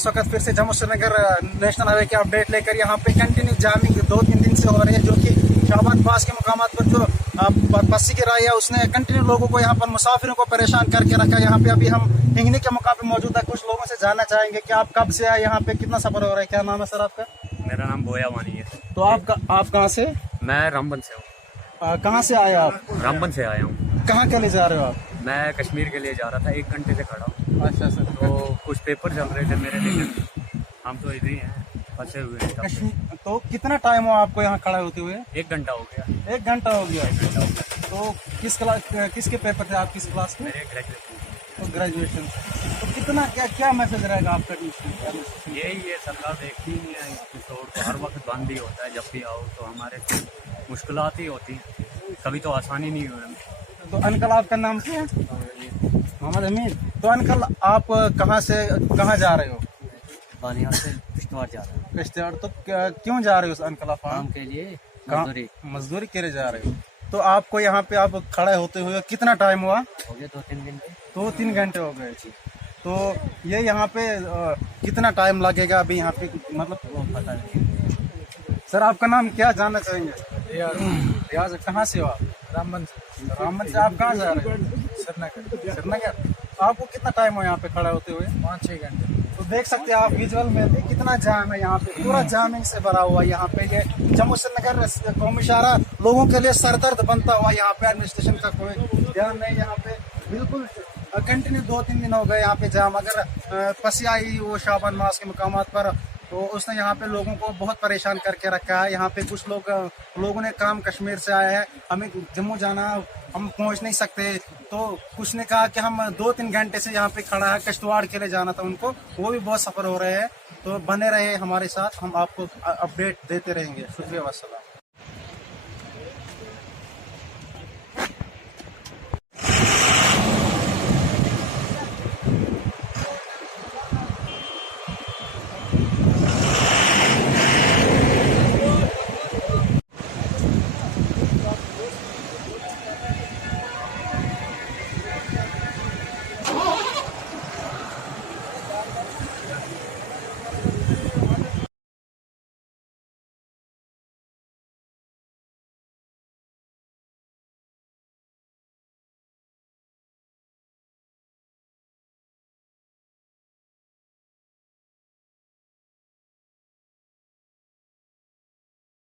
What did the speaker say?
इस वक्त फिर से जम्मू श्रीनगर नेशनल हाईवे की अपडेट लेकर यहाँ पे कंटिन्यू जामिंग 2-3 दिन से हो रही है, जो कि शाहबाद पास के मुकामात पर जो बस्सी गिराई है उसने कंटिन्यू लोगों को यहाँ पर मुसाफिरों को परेशान करके रखा है। यहाँ पे अभी हम हिंगनी के मौका पे मौजूद है, कुछ लोगों से जानना चाहेंगे कि आप कब से आए यहाँ पे, कितना सफर हो रहा है, क्या नाम है सर आपका? मेरा नाम बोया वानी है। तो आप कहाँ से? मैं रामबन से हूँ। कहाँ से आए आप? रामबन से आया हूँ। कहाँ के लिए जा रहे हो आप? मैं कश्मीर के लिए जा रहा था, 1 घंटे से खड़ा हूँ। अच्छा सर। तो कुछ पेपर चल रहे थे मेरे, लेकिन हम तो इधर ही हैं, फंसे हुए हैं। कश्मीर तो कितना टाइम हुआ आपको यहाँ खड़ा होते हुए? 1 घंटा हो गया। 1 घंटा हो गया। तो किसके पेपर थे आप, किस क्लास के? मेरे ग्रेजुएशन। तो ग्रेजुएशन। तो कितना क्या मैसेज रहेगा आपका? यही है, सरकार देखती नहीं है इस रोड को, हर वक्त बंद ही होता है। जब भी आओ तो हमारे मुश्किलात ही होती हैं, कभी तो आसानी नहीं हुई। तो अंकल आपका नाम क्या है? मोहम्मद अमीन। तो अंकल आप कहाँ से कहाँ जा रहे हो? बालियान से किश्तवाड़ जा रहा है। किश्तवाड़। तो क्यों जा रहे हो अंकल आप? काम के लिए, मजदूरी के लिए जा रहे हो। तो आपको यहाँ पे आप खड़े होते हुए कितना टाइम हुआ? हो गए 2-3 घंटे। 2-3 घंटे हो गए। तो ये यहाँ पे कितना टाइम लगेगा अभी यहाँ पे, मतलब वो पता नहीं। सर आपका नाम क्या जानना चाहेंगे? रियाज। कहाँ से हो आप? रामबन से। रामबन से आप कहाँ जा रहे हो? श्रीनगर। श्रीनगर। आपको कितना टाइम हो यहाँ पे खड़े होते हुए? 5-6 घंटे। तो देख सकते हैं आप विजुअल में भी कितना जाम है यहाँ पे, पूरा जामिंग से भरा हुआ यहाँ पे। ये जम्मू श्रीनगर कौमी शाहरा लोगों के लिए सरदर्द बनता हुआ यहाँ पे, एडमिनिस्ट्रेशन का कोई ध्यान नहीं यहाँ पे। बिल्कुल कंटिन्यू 2-3 दिन हो गए यहाँ पे जाम। अगर पसी आई वो शाबान मास के मुकामात पर, तो उसने यहाँ पे लोगों को बहुत परेशान करके रखा है। यहाँ पे कुछ लोगों ने काम कश्मीर से आया है, हमें जम्मू जाना, हम पहुँच नहीं सकते। तो कुछ ने कहा कि हम 2-3 घंटे से यहाँ पे खड़ा है, किश्तवाड़ के लिए जाना था उनको, वो भी बहुत सफ़र हो रहे हैं। तो बने रहे हमारे साथ, हम आपको अपडेट देते रहेंगे। शुक्रिया, वस्सलाम।